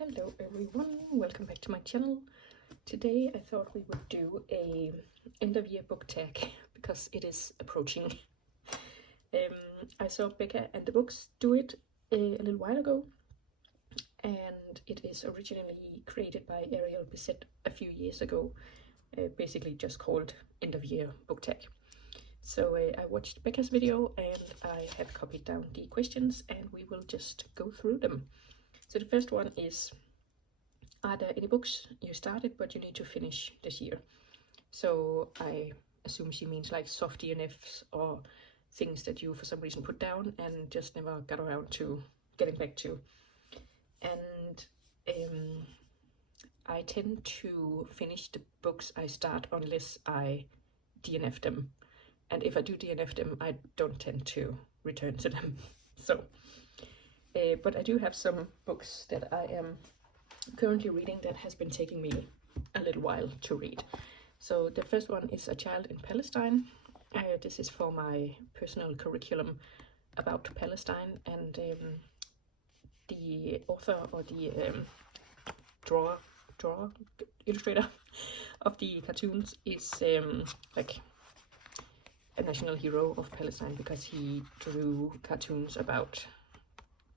Hello everyone, welcome back to my channel. Today I thought we would do a end of year book tag because it is approaching. I saw Becca and the Books do it a little while ago, and it is originally created by Ariel a few years ago, basically just called end of year book tag. So I watched Becca's video and I have copied down the questions and we will just go through them. So the first one is, are there any books you started but you need to finish this year? So I assume she means like soft DNFs or things that you for some reason put down and just never got around to getting back to. And I tend to finish the books I start unless I DNF them. And if I do DNF them, I don't tend to return to them. So, but I do have some books that I am currently reading that has been taking me a little while to read. So the first one is A Child in Palestine. This is for my personal curriculum about Palestine, and the author or the illustrator of the cartoons is like a national hero of Palestine because he drew cartoons about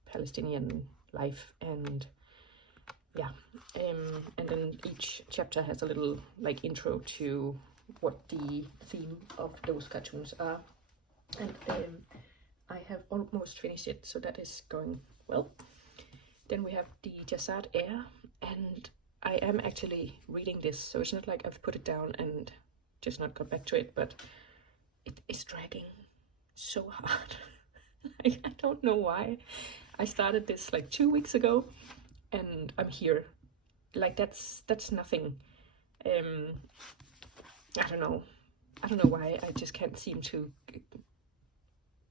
Palestinian life, and yeah, and then each chapter has a little like intro to what the theme of those cartoons are, and I have almost finished it, so that is going well. Then we have the Jassad Air, and I am actually reading this, so it's not like I've put it down and just not got back to it, but it is dragging so hard. I don't know why. I started this like 2 weeks ago and I'm here. Like that's nothing. I don't know why. I just can't seem to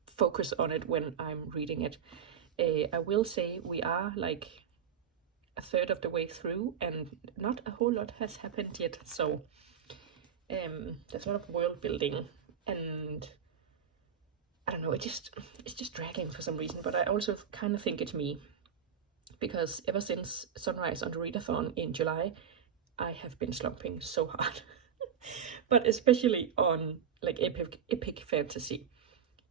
focus on it when I'm reading it. I will say we are like a third of the way through and not a whole lot has happened yet, so there's a lot of world building, and I don't know, it's just dragging for some reason. But I also kind of think it's me, because ever since Sunrise on the Readathon in July, I have been slumping so hard. But especially on like epic fantasy,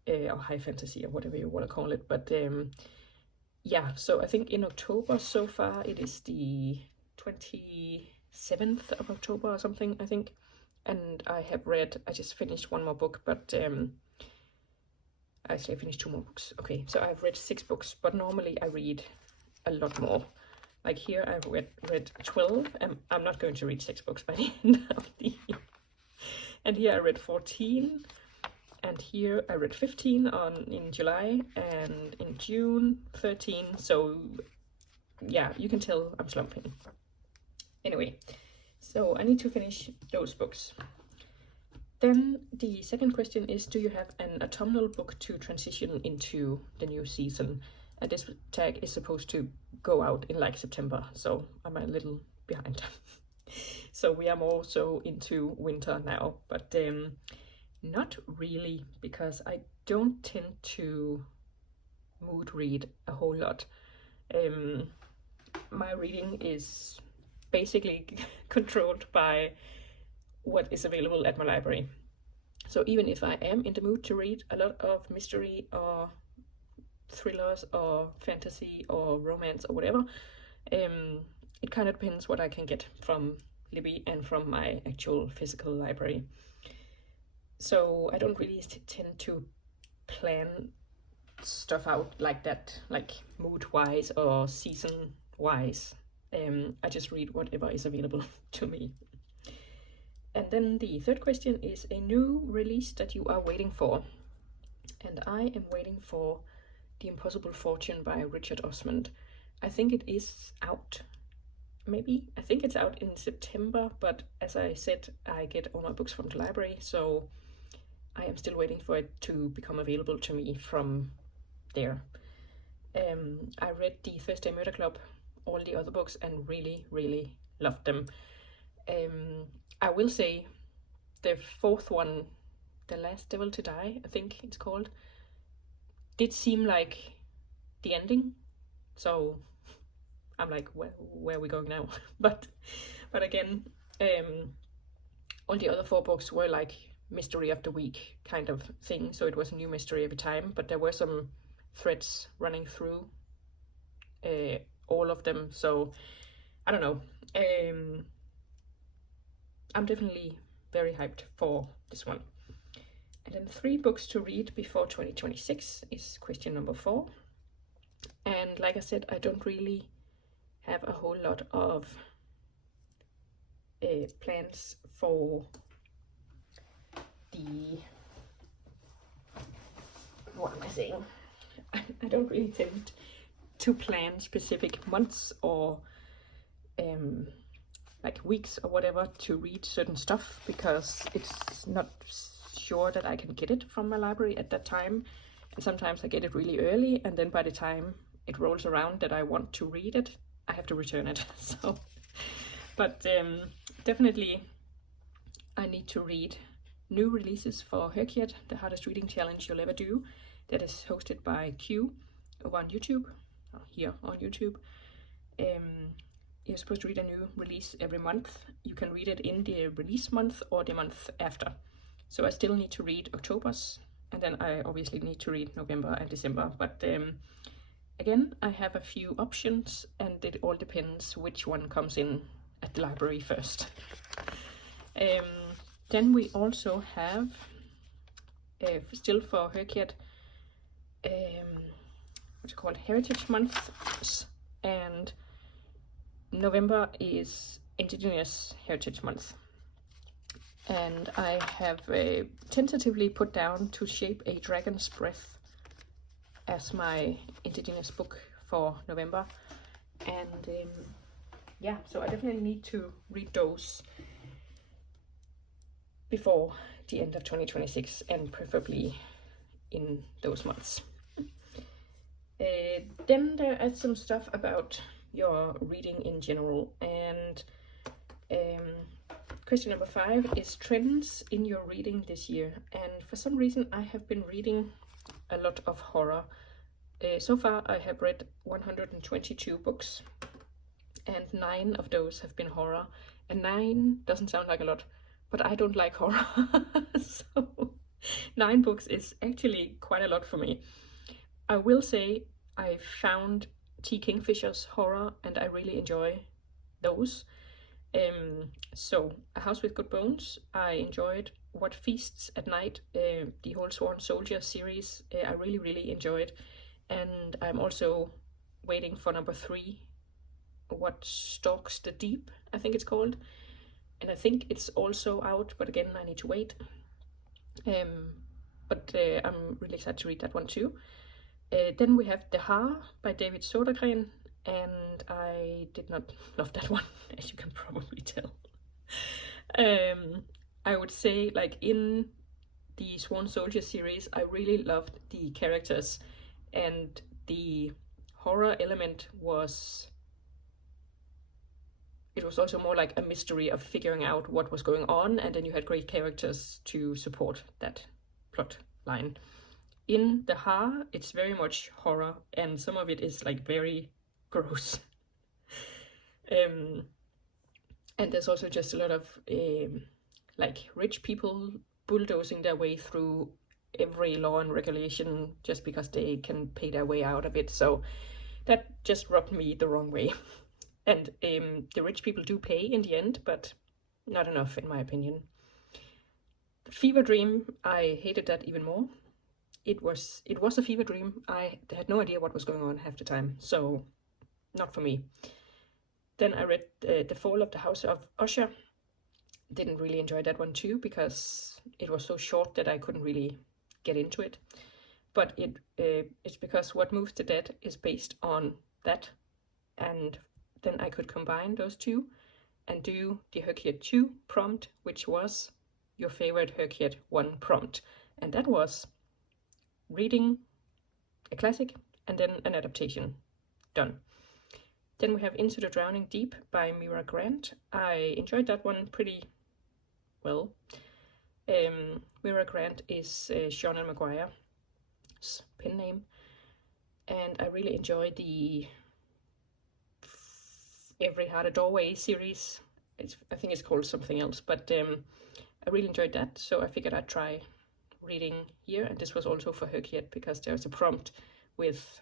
or high fantasy, or whatever you want to call it. But yeah, so I think in October so far, it is the 27th of October or something, I think. And I just finished one more book, but actually I finished 2 more books. Okay, so I've read 6 books, but normally I read a lot more. Like here I've read 12, and I'm not going to read 6 books by the end of the year. And here I read 14, and here I read 15 in July, and in June 13. So yeah, you can tell I'm slumping. Anyway, so I need to finish those books. Then the second question is, do you have an autumnal book to transition into the new season? And this tag is supposed to go out in like September, so I'm a little behind. So we are more so into winter now, but not really, because I don't tend to mood read a whole lot. My reading is basically controlled by what is available at my library. So even if I am in the mood to read a lot of mystery or thrillers or fantasy or romance or whatever, it kind of depends what I can get from Libby and from my actual physical library. So I don't really tend to plan stuff out like that, like mood-wise or season-wise. I just read whatever is available to me. And then the third question is a new release that you are waiting for. And I am waiting for The Impossible Fortune by Richard Osman. I think it is out. Maybe. I think it's out in September, but as I said, I get all my books from the library, so I am still waiting for it to become available to me from there. I read the Thursday Murder Club, all the other books, and really, really loved them. I will say the 4th one, The Last Devil to Die, I think it's called, did seem like the ending, so I'm like, where are we going now? but again, all the other 4 books were like mystery of the week kind of thing, so it was a new mystery every time, but there were some threads running through all of them, so I don't know. I'm definitely very hyped for this one. And then 3 books to read before 2026 is question number 4. And like I said, I don't really have a whole lot of plans for the, what am I saying? I don't really tend to plan specific months or like weeks or whatever to read certain stuff, because it's not sure that I can get it from my library at that time. And sometimes I get it really early, and then by the time it rolls around that I want to read it, I have to return it. So, but definitely I need to read new releases for Herkiet, the hardest reading challenge you'll ever do, that is hosted by Q over on YouTube, here on YouTube. You're supposed to read a new release every month. You can read it in the release month or the month after. So I still need to read October's, and then I obviously need to read November and December. But again, I have a few options, and it all depends which one comes in at the library first. Then we also have, still for Herkiet, what's it called, Heritage Months, and November is Indigenous Heritage Month. And I have tentatively put down To Shape a Dragon's Breath as my Indigenous book for November. And yeah, so I definitely need to read those before the end of 2026, and preferably in those months. Then there is some stuff about your reading in general, and question number 5 is trends in your reading this year. And for some reason I have been reading a lot of horror. So far I have read 122 books, and 9 of those have been horror. And 9 doesn't sound like a lot, but I don't like horror. So 9 books is actually quite a lot for me. I will say I found T. Kingfisher's horror, and I really enjoy those. So A House with Good Bones, I enjoyed. What Feasts at Night, the whole Sworn Soldier series, I really enjoyed. And I'm also waiting for number 3, What Stalks the Deep, I think it's called. And I think it's also out, but again, I need to wait. But I'm really excited to read that one too. Then we have The Har by David Sodergren, and I did not love that one, as you can probably tell. I would say, like, in the Sworn Soldier series, I really loved the characters, and the horror element was, it was also more like a mystery of figuring out what was going on, and then you had great characters to support that plot line. In The Har, it's very much horror, and some of it is like very gross. And there's also just a lot of like rich people bulldozing their way through every law and regulation just because they can pay their way out of it. So that just rubbed me the wrong way. And the rich people do pay in the end, but not enough in my opinion. Fever Dream, I hated that even more. It was a fever dream. I had no idea what was going on half the time, so not for me. Then I read The Fall of the House of Usher. Didn't really enjoy that one too, because it was so short that I couldn't really get into it. But it's because What Moves the Dead is based on that, and then I could combine those two and do the Herkiet 2 prompt, which was your favorite Herkiet 1 prompt. And that was reading a classic and then an adaptation. Done. Then we have Into the Drowning Deep by Mira Grant. I enjoyed that one pretty well. Mira Grant is Shauna Maguire's pen name, and I really enjoyed the Every Had a Doorway series. I think it's called something else, but I really enjoyed that, so I figured I'd try reading here. And this was also for Herkiet because there's a prompt with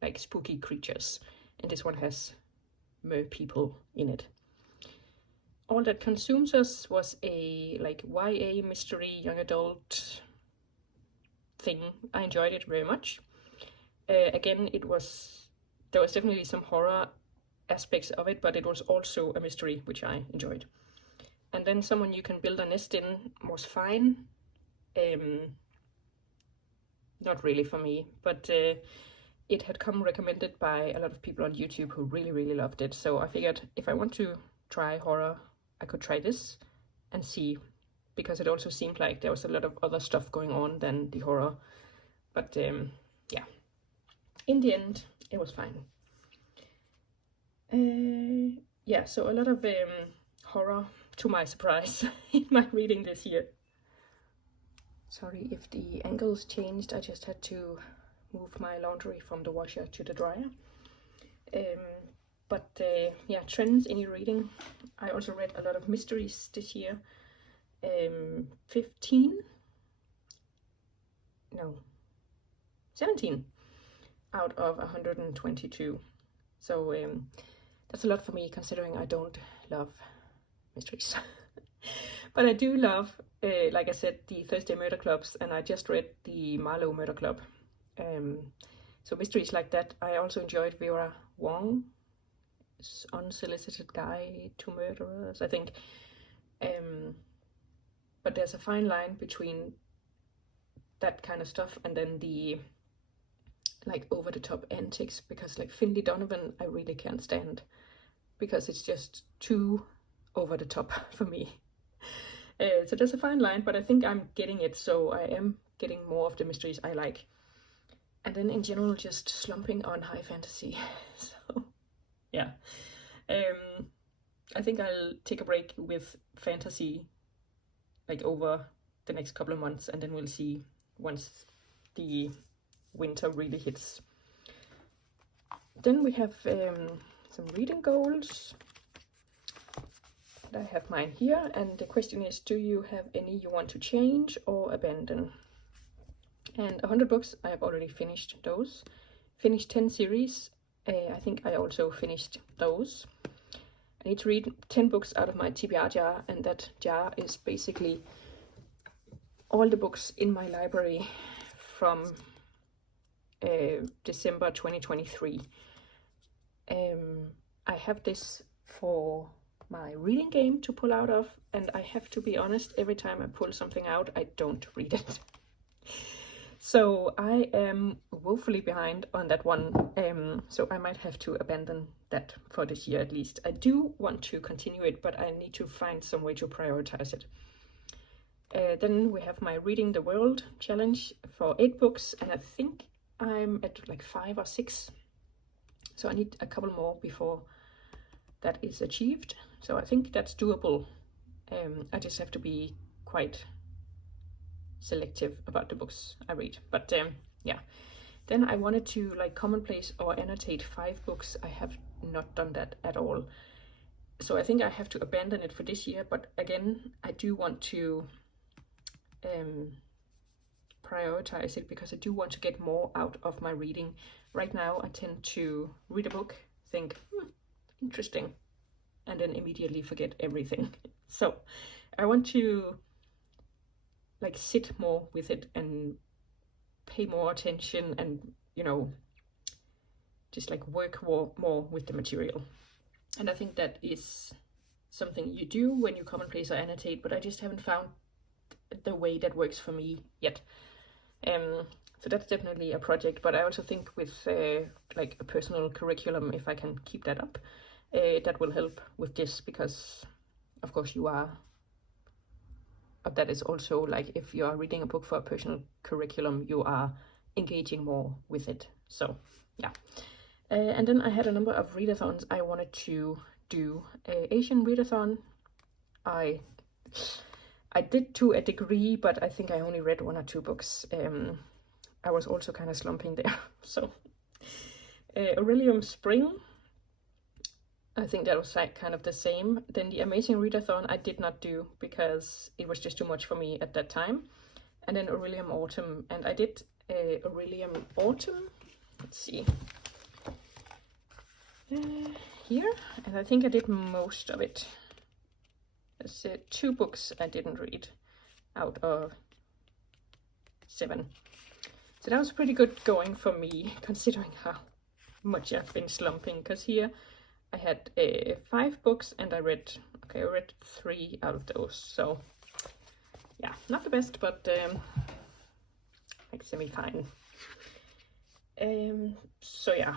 like spooky creatures, and this one has mer people in it. All That Consumes Us was a like YA mystery young adult thing. I enjoyed it very much. Again, there was definitely some horror aspects of it, but it was also a mystery, which I enjoyed. And then Someone You Can Build a Nest In was fine. Not really for me, but it had come recommended by a lot of people on YouTube who really, really loved it. So I figured if I want to try horror, I could try this and see, because it also seemed like there was a lot of other stuff going on than the horror. But yeah, in the end, it was fine. Yeah, so a lot of horror, to my surprise, in my reading this year. Sorry if the angles changed, I just had to move my laundry from the washer to the dryer. But yeah, trends in your reading. I also read a lot of mysteries this year. 17 out of 122. So that's a lot for me, considering I don't love mysteries. But I do love, like I said, the Thursday Murder Clubs, and I just read the Marlowe Murder Club. So mysteries like that. I also enjoyed Vera Wong's Unsolicited Guide to Murderers, I think. But there's a fine line between that kind of stuff and then the like over-the-top antics, because like Finley Donovan I really can't stand, because it's just too over-the-top for me. So there's a fine line, but I think I'm getting it, so I am getting more of the mysteries I like. And then in general, just slumping on high fantasy. So yeah, I think I'll take a break with fantasy like over the next couple of months, and then we'll see once the winter really hits. Then we have some reading goals. I have mine here, and the question is, do you have any you want to change or abandon? And 100 books, I have already finished those. Finished 10 series, I think I also finished those. I need to read 10 books out of my TBR jar, and that jar is basically all the books in my library from December 2023. I have this for my reading game to pull out of, and I have to be honest, every time I pull something out, I don't read it. So I am woefully behind on that one, so I might have to abandon that for this year at least. I do want to continue it, but I need to find some way to prioritize it. Then we have my Reading the World challenge for 8 books, and I think I'm at like 5 or 6. So I need a couple more before that is achieved. So I think that's doable. I just have to be quite selective about the books I read. But yeah. Then I wanted to like commonplace or annotate 5 books. I have not done that at all. So I think I have to abandon it for this year. But again, I do want to prioritize it, because I do want to get more out of my reading. Right now I tend to read a book, think interesting, and then immediately forget everything. So I want to like sit more with it and pay more attention, and just like work more with the material. And I think that is something you do when you commonplace or annotate, but I just haven't found the way that works for me yet. So that's definitely a project, but I also think with like a personal curriculum, if I can keep that up, that will help with this, because of course that is also like, if you are reading a book for a personal curriculum, you are engaging more with it. So yeah. And then I had a number of readathons I wanted to do. Asian readathon, I did to a degree, but I think I only read 1 or 2 books. I was also kind of slumping there. So Aurelium Spring, I think that was like kind of the same. Then the Amazing Readathon I did not do because it was just too much for me at that time. And then Aurelium Autumn, and I did Aurelium Autumn. Let's see. Here, and I think I did most of it. There's 2 books I didn't read out of 7. So that was pretty good going for me, considering how much I've been slumping, because here I had 5 books and I read 3 out of those. So yeah, not the best, but like semi-fine. So yeah,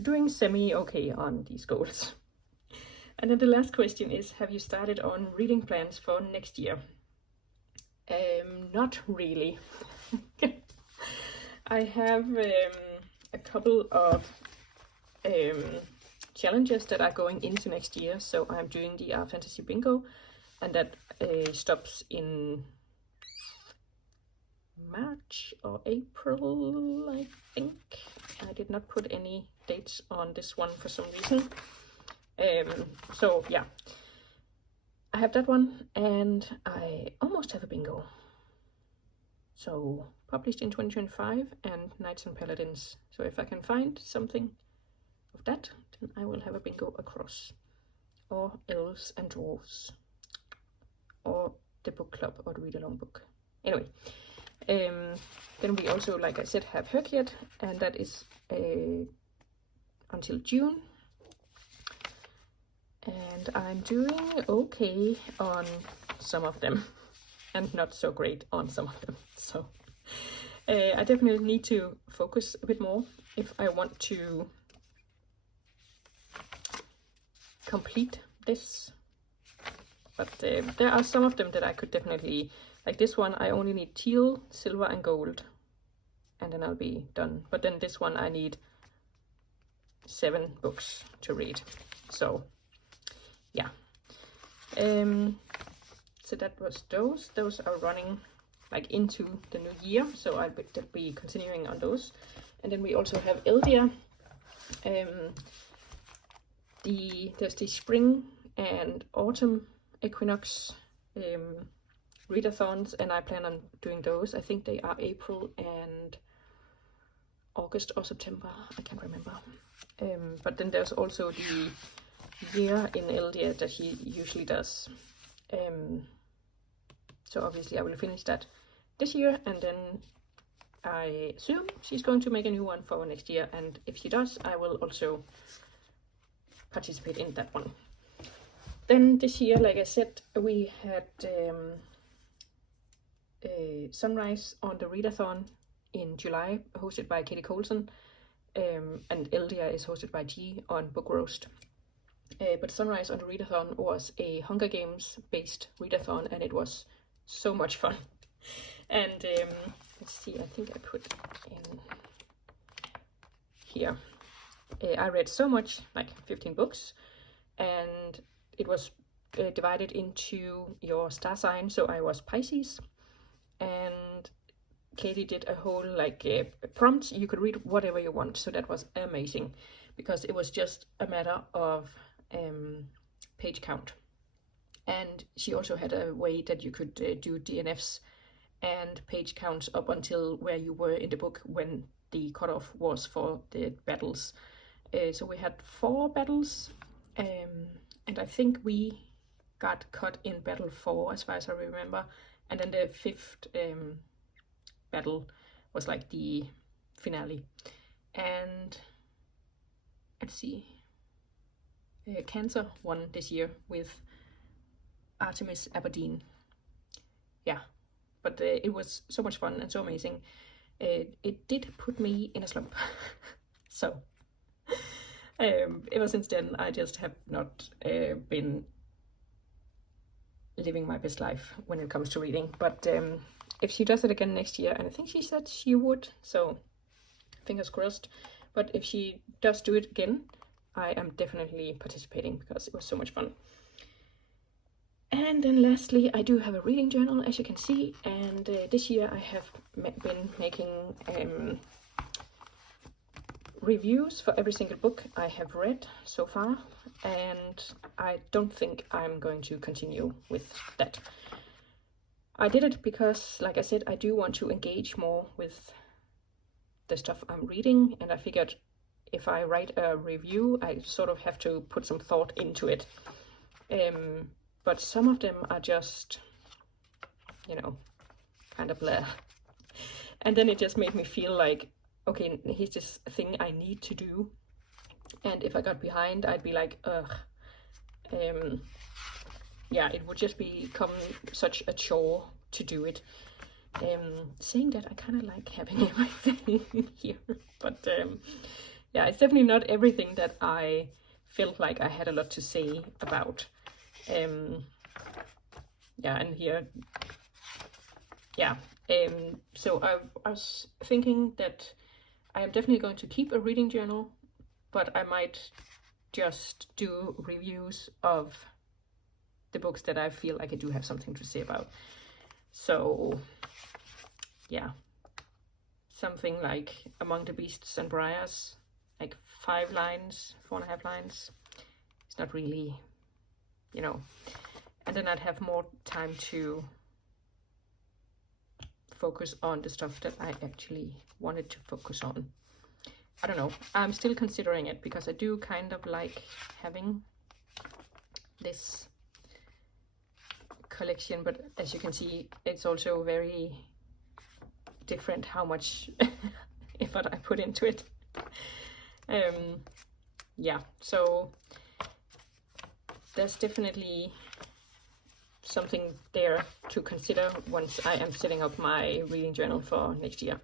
doing semi-okay on these goals. And then the last question is, have you started on reading plans for next year? Not really. I have a couple of challenges that are going into next year. So I'm doing the Art Fantasy Bingo, and that stops in March or April, I think. I did not put any dates on this one for some reason. So yeah, I have that one, and I almost have a bingo. So published in 2025 and Knights and Paladins. So if I can find something of that, then I will have a bingo across. Or Elves and Dwarves. Or the book club or the read along book. Anyway, then we also, like I said, have Herkiat, and that is until June. And I'm doing okay on some of them and not so great on some of them. So I definitely need to focus a bit more if I want to complete this. But there are some of them that I could definitely, like this one, I only need teal, silver and gold, and then I'll be done. But then this one I need 7 books to read. So yeah. So that was those. Those are running like into the new year, so I'll be continuing on those. And then we also have Eldia. There's the spring and autumn equinox readathons, and I plan on doing those. I think they are April and August or September, I can't remember. But then there's also the year in Eldia that he usually does. So obviously I will finish that this year, and then I assume she's going to make a new one for next year, and if she does, I will also participate in that one. Then this year, like I said, we had Sunrise on the Readathon in July, hosted by Katie Colson, and Eldia is hosted by G on Book Roast. But Sunrise on the Readathon was a Hunger Games based readathon, and it was so much fun. And let's see, I think I put in here. I read so much, like 15 books, and it was divided into your star sign. So I was Pisces, and Katie did a whole like prompt. You could read whatever you want, so that was amazing, because it was just a matter of page count. And she also had a way that you could do DNFs and page counts up until where you were in the book when the cutoff was for the battles. So we had 4 battles, and I think we got cut in battle 4 as far as I remember, and then the 5th battle was like the finale. And let's see, Cancer won this year with Artemis Aberdeen. Yeah, but it was so much fun and so amazing. It did put me in a slump. So ever since then I just have not been living my best life when it comes to reading. But if she does it again next year, and I think she said she would, so fingers crossed. But if she does do it again, I am definitely participating, because it was so much fun. And then lastly, I do have a reading journal, as you can see, and this year I have been making reviews for every single book I have read so far, and I don't think I'm going to continue with that. I did it because, like I said, I do want to engage more with the stuff I'm reading, and I figured if I write a review, I sort of have to put some thought into it. But some of them are just, you know, kind of blah. And then it just made me feel like, okay, here's this thing I need to do. And if I got behind, I'd be like, ugh. Yeah, it would just become such a chore to do it. Saying that, I kind of like having everything here. But yeah, it's definitely not everything that I felt like I had a lot to say about. Yeah, and here, yeah. So I was thinking that I am definitely going to keep a reading journal, but I might just do reviews of the books that I feel like I do have something to say about. So yeah, something like Among the Beasts and Briars, like 5 lines, 4.5 lines. It's not really, you know. And then I'd have more time to focus on the stuff that I actually wanted to focus on. I don't know. I'm still considering it because I do kind of like having this collection, but as you can see, it's also very different how much effort I put into it. Yeah, so there's definitely something there to consider once I am setting up my reading journal for next year.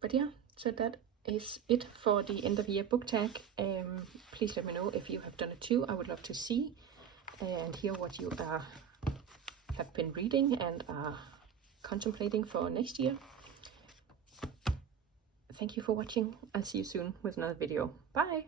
But yeah, so that is it for the end of year book tag. Please let me know if you have done it too. I would love to see and hear what you have been reading and are contemplating for next year. Thank you for watching. I'll see you soon with another video. Bye!